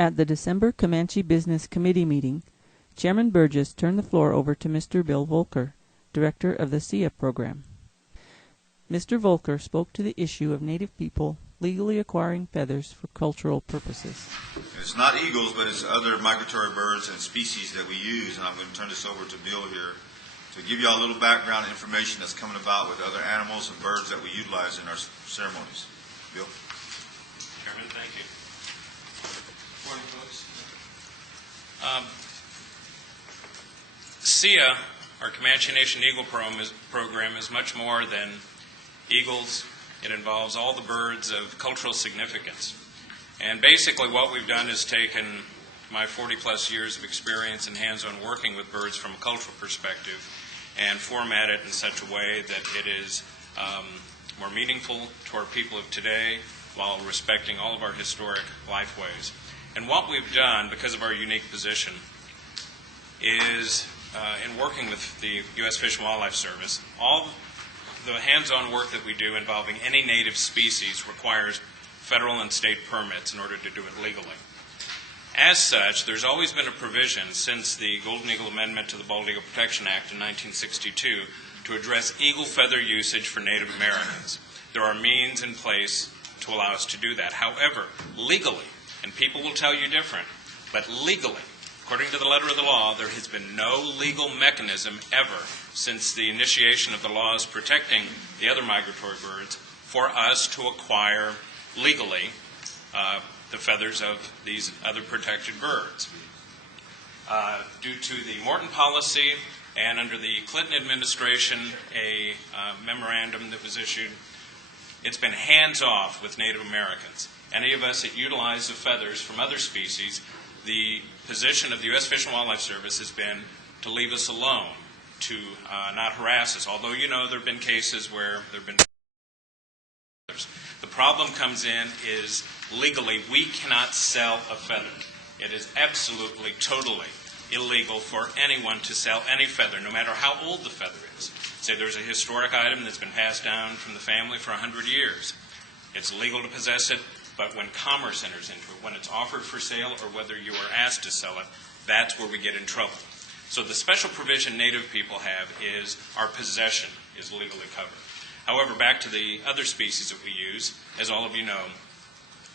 At the December Comanche Business Committee meeting, Chairman Burgess turned the floor over to Mr. Bill Voelker, Director of the SIA Program. Mr. Voelker spoke to the issue of Native people legally acquiring feathers for cultural purposes. It's not eagles, but it's other migratory birds and species that we use, and I'm going to turn this over to Bill here to give you all a little background information that's coming about with other animals and birds that we utilize in our ceremonies. Bill? Chairman, thank you. Good morning, folks. SIA, our Comanche Nation Eagle program, is much more than eagles. It involves all the birds of cultural significance. And basically what we've done is taken my 40-plus years of experience in hands-on working with birds from a cultural perspective and format it in such a way that it is more meaningful to our people of today while respecting all of our historic lifeways. And what we've done, because of our unique position, is in working with the U.S. Fish and Wildlife Service, all the hands-on work that we do involving any native species requires federal and state permits in order to do it legally. As such, there's always been a provision since the Golden Eagle Amendment to the Bald Eagle Protection Act in 1962 to address eagle feather usage for Native Americans. There are means in place to allow us to do that. However, legally, and people will tell you different, but legally, according to the letter of the law, there has been no legal mechanism ever since the initiation of the laws protecting the other migratory birds for us to acquire legally the feathers of these other protected birds. Due to the Morton policy and under the Clinton administration, a memorandum that was issued, it's been hands-off with Native Americans. Any of us that utilize the feathers from other species, the position of the U.S. Fish and Wildlife Service has been to leave us alone, to not harass us. Although, you know, there have been cases where there have been feathers. The problem comes in is legally we cannot sell a feather. It is absolutely, totally illegal for anyone to sell any feather, no matter how old the feather is. Say there's a historic item that's been passed down from the family for 100 years. It's legal to possess it, but when commerce enters into it, when it's offered for sale or whether you are asked to sell it, that's where we get in trouble. So the special provision Native people have is our possession is legally covered. However, back to the other species that we use, as all of you know,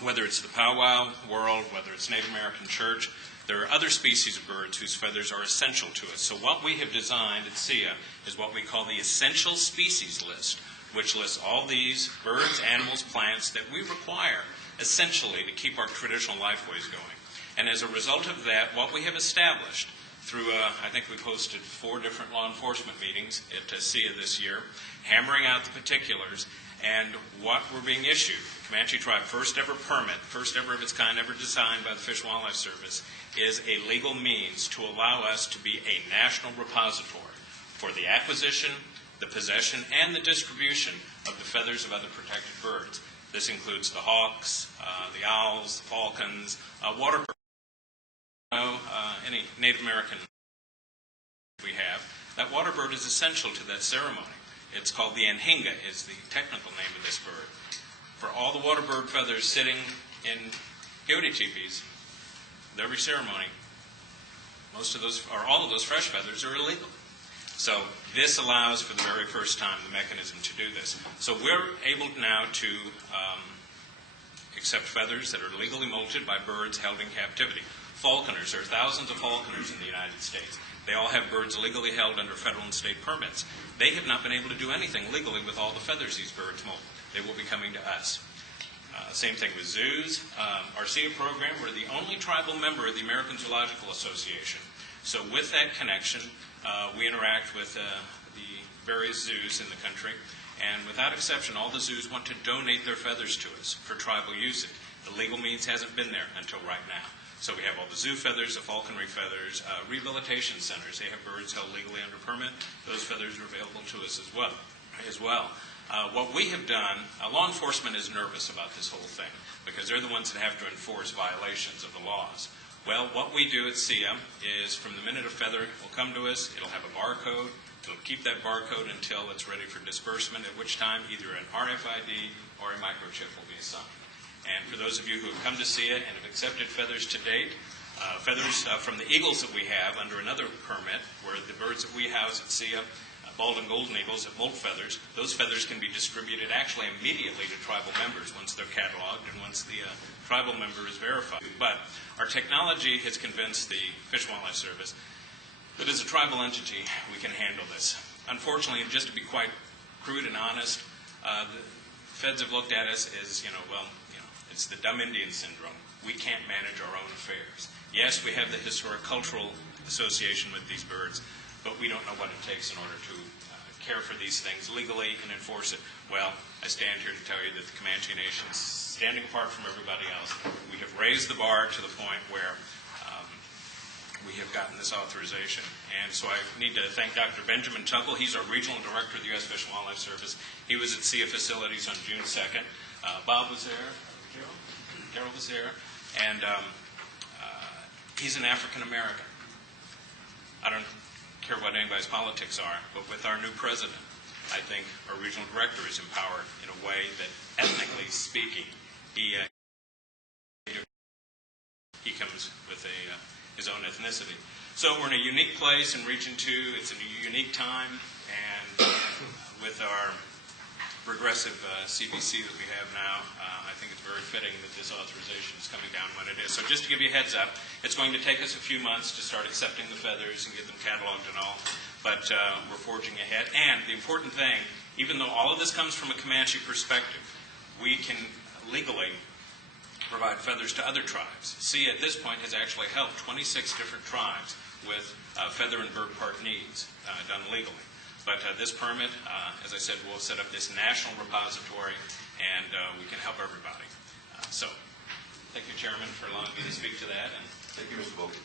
whether it's the powwow world, whether it's Native American church, there are other species of birds whose feathers are essential to us. So what we have designed at SIA is what we call the Essential Species List, which lists all these birds, animals, plants that we require essentially to keep our traditional lifeways going. And as a result of that, what we have established through, I think we've hosted 4 different law enforcement meetings at SIA this year, hammering out the particulars, and what we're being issued. Comanche Tribe, first ever permit, first ever of its kind ever designed by the Fish and Wildlife Service, is a legal means to allow us to be a national repository for the acquisition, the possession, and the distribution of the feathers of other protected birds. This includes the hawks, the owls, the falcons, waterbirds, any Native American we have. That waterbird is essential to that ceremony. It's called the anhinga, is the technical name of this bird. For all the waterbird feathers sitting in peyote teepees, at every ceremony, most of those, or all of those fresh feathers are illegal. So this allows, for the very first time, the mechanism to do this. So we're able now to accept feathers that are legally molted by birds held in captivity. Falconers, there are thousands of falconers in the United States. They all have birds legally held under federal and state permits. They have not been able to do anything legally with all the feathers these birds molt. They will be coming to us. Same thing with zoos. Our SIA program, we're the only tribal member of the American Zoological Association. So with that connection, we interact with the various zoos in the country, and without exception, all the zoos want to donate their feathers to us for tribal usage. The legal means hasn't been there until right now. So we have all the zoo feathers, the falconry feathers, rehabilitation centers. They have birds held legally under permit. Those feathers are available to us as well. What we have done, law enforcement is nervous about this whole thing because they're the ones that have to enforce violations of the laws. Well, what we do at SIA is from the minute a feather will come to us, it'll have a barcode. It'll keep that barcode until it's ready for disbursement, at which time either an RFID or a microchip will be assigned. And for those of you who have come to SIA and have accepted feathers to date, feathers from the eagles that we have under another permit, where the birds that we house at SIA, bald and golden eagles that molt feathers, those feathers can be distributed actually immediately to tribal members once they're cataloged and once the tribal member is verified. But our technology has convinced the Fish and Wildlife Service that as a tribal entity, we can handle this. Unfortunately, just to be quite crude and honest, the feds have looked at us as, it's the dumb Indian syndrome. We can't manage our own affairs. Yes, we have the Historic Cultural Association with these birds, but we don't know what it takes in order to care for these things legally and enforce it. Well, I stand here to tell you that the Comanche Nation is standing apart from everybody else. We have raised the bar to the point where we have gotten this authorization. And so I need to thank Dr. Benjamin Tuggle. He's our Regional Director of the U.S. Fish and Wildlife Service. He was at SIA facilities on June 2nd. Bob was there. Gerald was there. And he's an African American. I don't care what anybody's politics are, but with our new president, I think our Regional Director is empowered in a way that, ethnically speaking, he comes with his own ethnicity. So we're in a unique place in Region 2. It's a unique time, and with our progressive CBC that we have now, I think it's very fitting that this authorization is coming down when it is. So just to give you a heads up, it's going to take us a few months to start accepting the feathers and get them cataloged and all, but we're forging ahead. And the important thing, even though all of this comes from a Comanche perspective, we can legally provide feathers to other tribes. SIA at this point has actually helped 26 different tribes with feather and bird part needs done legally. But this permit, as I said, will set up this national repository, and we can help everybody. So, thank you, Chairman, for allowing me to speak to that. And thank you, Mr. Voelker.